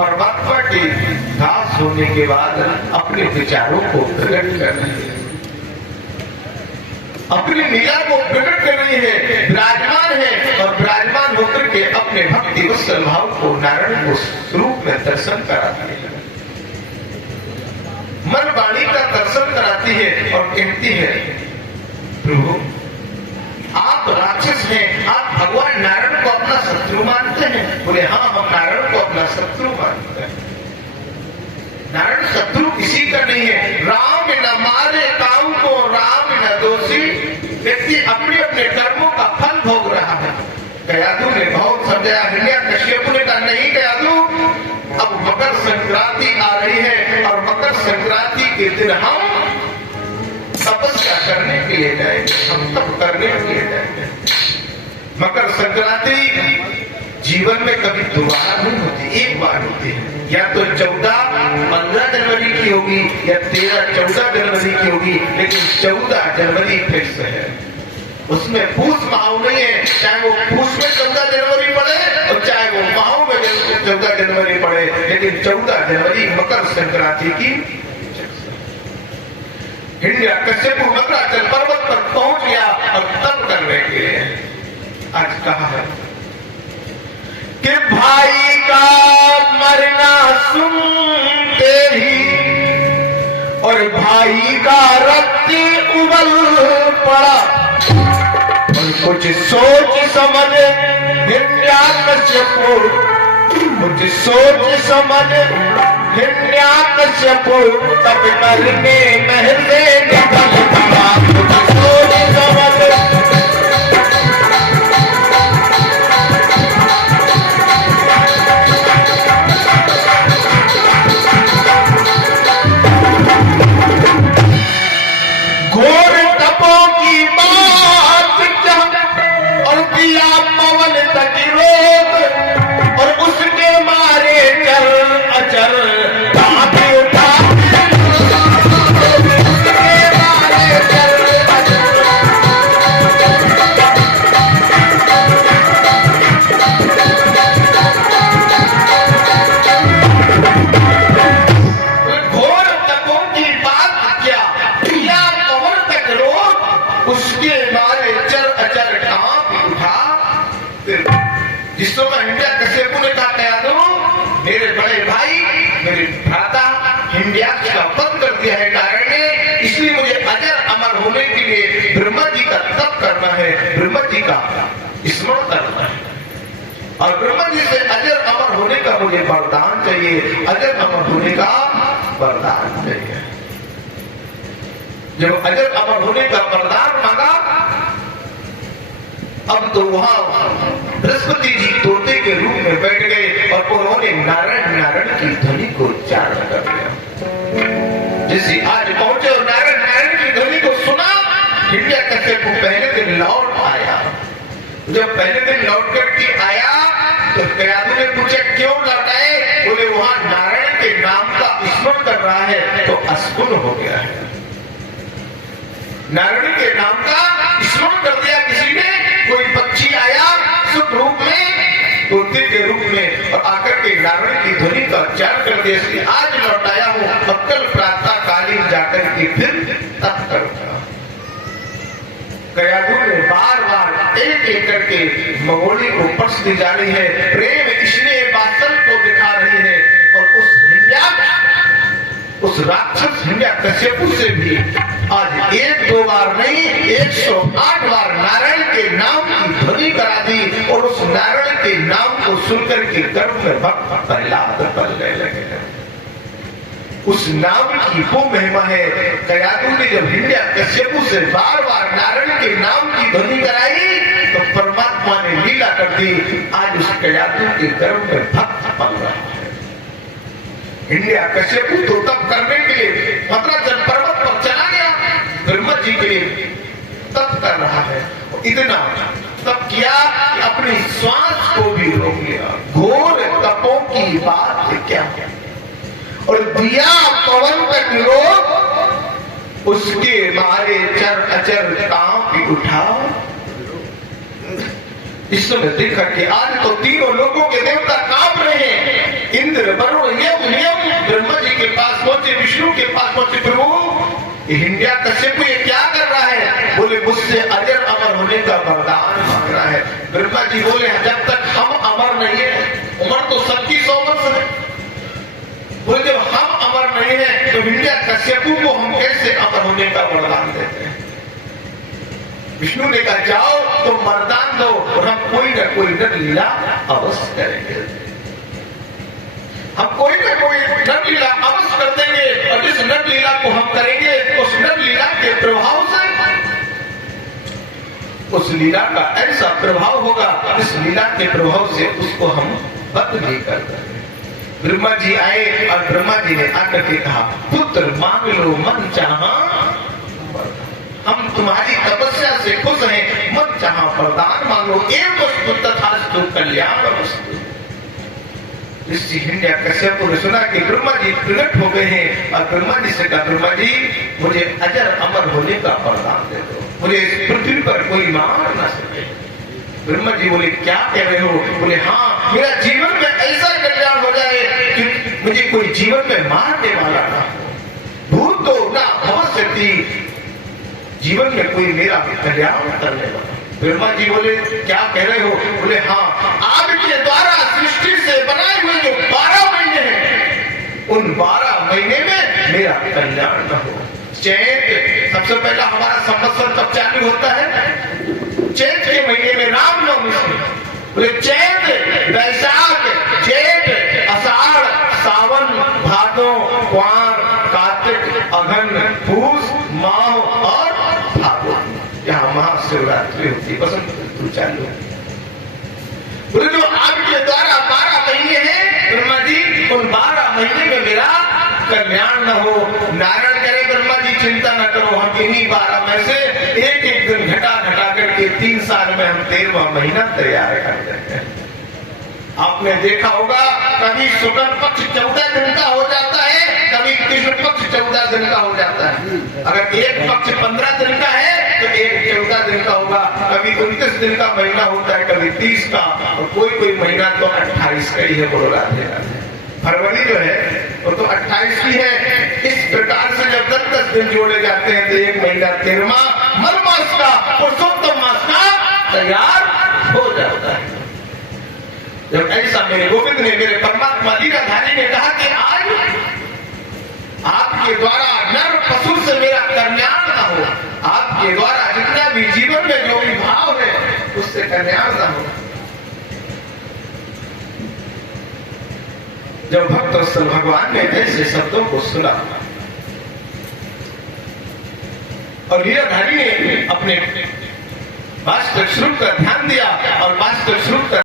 परमात्मा के दास होने के बाद अपने विचारों को प्रकट कर रहे हैं, अपनी लीला को प्रकट कर रही है, विराजमान है और विराजमान होकर के अपने भक्ति वत्सल भाव को नारायण को स्वरूप में दर्शन कराती है, मन वाणी का दर्शन कराती है और कहती है प्रभु आप राक्षस हैं, आप भगवान नारायण को अपना शत्रु मानते हैं? बोले हाँ, हम नारायण को अपना शत्रु मानते हैं। नारायण शत्रु किसी का नहीं है। राम न मारे काऊ को राम न दोषी, व्यक्ति अपने अपने कर्मों का फल भोग रहा है। कयाधु ने बहुत समझाया, हिरण्यकश्यप ने कहा नहीं कयाधु, अब मकर संक्रांति आ रही है और मकर संक्रांति के दिन हम तपस्या करने के लिए जाएंगे, हम तप करने के लिए जाएंगे। मकर संक्रांति जीवन में कभी दोबारा नहीं होती, एक बार होती है। या तो 15 जनवरी की होगी या 13-14 जनवरी की होगी, लेकिन 14 जनवरी फिक्स है। उसमें पूछ माह नहीं है, चाहे वो पूछ में 14 जनवरी पड़े और चाहे वो माह में 14 जनवरी पड़े, लेकिन 14 जनवरी मकर संक्रांति की। हिरण्यकश्यप मकराचल पर्वत पर पहुंच गया और तप करने के लिए आज कहा है कि भाई का मरना सुनते ही और भाई का रक्त उबल पड़ा और कुछ सोच समझ हिरण्यकश्यप, कुछ सोच समझ हिरण्यकश्यप तब करने महले निकल पड़ा। कुछ सोच समझ घोर तपों की बात क्या और किया पवन तक रोक और उसके मारे चल अचल कांपी उठा, उसके मारे चल अचल। घोर तपों की बात क्या किया पवन तक रोक उसके मारे चल अचल कांपी उठा। जिस समय हिरण्यकश्यप ने कहा कयाधु मेरे बड़े भाई मेरे भ्राता हिरण्याक्ष का वध कर दिया है नारायण ने, इसलिए मुझे अजर अमर होने के लिए ब्रह्मा जी का तप करना है, ब्रह्मा जी का स्मरण करना है और ब्रह्मा जी से अजर अमर होने का मुझे वरदान चाहिए, अजर अमर होने का वरदान चाहिए। जब अजर अमर होने का वरदान मांगा, अब तो वहां बृहस्पति जी तोते के रूप में बैठ गए और उन्होंने नारायण नारायण की ध्वनि को उच्चारण कर दिया। जैसे आज पहुंचे और नारायण नारायण की ध्वनि को सुना, हिरण्यकश्यप को पहले दिन लौट आया। जब पहले दिन लौट करके आया तो कयाधु ने पूछा क्यों लौट आए? बोले वहां नारायण के नाम का स्मरण कर रहा है तो अस्कुन हो गया है। नारायण के नाम का स्मरण कर दिया किसी ने, कोई पक्षी आया सुख रूप में, तोते के रूप में और आकर के नारायण की ध्वनि का उच्चारण कर दिया। इसलिए आज लौट आया हूं और कल प्रातः कालीन जाकर के फिर तप करूंगा। कयाधु ने बार बार एक एक करके मंगोली को परसती जा रही है, प्रेम स्नेह वात्सल को दिखा रही है और उस राक्षस हिरण्यकश्यप से भी आज 1-2 बार नहीं 108 बार नारायण के नाम की ध्वनि करा दी और उस नारायण के नाम को सुनकर के गर्भ में भक्त प्रहलाद पलने लगे। उस नाम की वो महिमा है। कयाधु ने जब हिरण्यकश्यप से बार बार नारायण के नाम की ध्वनि कराई तो परमात्मा ने लीला कर दी, आज उस कयाधु के गर्भ में भक्त पल रहा है। हिरण्यकश्यप तो तप करने के लिए मकराचल पर्वत पर चला गया, ब्रह्मा जी के लिए तप कर रहा है। इतना तप किया कि अपनी श्वास को भी रोक लिया। घोर तपों की बात क्या है और दिया पवन तक रोक उसके मारे चर अचर कांपी उठा। इस समय देखा कि आज तो तीनों लोगों के देवता कांप रहे हैं, इंद्र वरुण विष्णु के पास पहुंचे, प्रभु हिंडिया कश्यप ये क्या कर रहा है? बोले मुझसे अजर अमर होने का वरदान मांग रहा है। ब्रह्मा जी बोले जब तक हम अमर नहीं है, उम्र तो सबकी 100 वर्ष है, बोले जब हम अमर नहीं है तो हिंडिया कश्यपु को हम कैसे अमर होने का वरदान देते हैं? विष्णु ने कहा जाओ तो वरदान दो और हम कोई ना कोई नर लीला अवश्य करेंगे, हम कोई ना कोई नर लीला अवश्य कर देंगे। और जिस नर लीला को हम करेंगे उस नर लीला के प्रभाव से उस लीला का ऐसा प्रभाव होगा, इस लीला के प्रभाव से उसको हम बंद नहीं कर देंगे। ब्रह्मा जी आए और ब्रह्मा जी ने आकर के कहा पुत्र मांग लो मन चाहा, हम तुम्हारी तपस्या से खुश हैं, मन चाहा वरदान मांगो, एक वस्तु तथास्तु कल्याण वस्तु। ऋषि हिरण्य कश्यप ने सुना कि ब्रह्मा जी प्रकट हो गए हैं और ब्रह्मा जी से कहा ब्रह्मा जी मुझे अजर अमर होने का वरदान दे दो, मुझे इस पृथ्वी पर कोई मार ना सके। ब्रह्मा जी बोले क्या कह रहे हो? बोले हाँ मेरा जीवन में ऐसा कल्याण हो जाए कि मुझे कोई जीवन में मारने वाला ना हो, भूत तो ना भविष्य, जीवन में कोई मेरा कल्याण करने वाला। ब्रह्मा जी बोले क्या कह रहे हो? बोले हाँ आपके द्वारा सृष्टि से बनाए हुए जो 12 महीने हैं उन 12 महीने में मेरा कल्याण न हो। चैत सबसे पहला हमारा संवत्सर कब चालू होता है? चैत के महीने में रामनवमी से। बोले चैत, वैशाख, जेठ, आषाढ़, सावन, भादो, कुआर, कार्तिक, अघन, पूस, माह और फागुन, यहाँ महाशिवरात्रि होती है, बसंत ऋतु चालू है। बोले जो आपके द्वारा 12 महीने हैं ब्रह्मा जी, उन 12 महीने में मेरा कल्याण न हो। नारायण करे ब्रह्मा जी चिंता न करो, हम इन्हीं 12 में से एक एक दिन घटा घटा करके 3 साल में हम 13वां महीना तैयार कर देते हैं। आपने देखा होगा कभी शुक्ल पक्ष 14 दिन का हो जाता है, कभी कृष्ण पक्ष 14 दिन का हो जाता है। अगर एक पक्ष 15 दिन का है तो एक 14 दिन का होगा, कभी 29 दिन का महीना होता है, कभी 30 का, और कोई महीना तो 28 का ही है। बोलो राधे राधे। फरवरी जो है वो तो 28 की है। इस प्रकार से जब 10 दिन जोड़े जाते हैं तो एक महीना 13वां मल मास का, पुरुषोत्तम मास का तैयार हो जाता है। जब ऐसा मेरे गोविंद ने, मेरे परमात्मा लीलाधारी ने कहा कि आज आपके द्वारा नर पशु से मेरा कल्याण न हो, आपके द्वारा जितना भी जीवन में जो भी भाव है उससे कल्याण न हो। जब भक्त वत्सल भगवान ने ऐसे शब्दों को सुना और लीलाधारी ने अपने वास्तविक स्वरूप का ध्यान दिया और वास्तविक स्वरूप का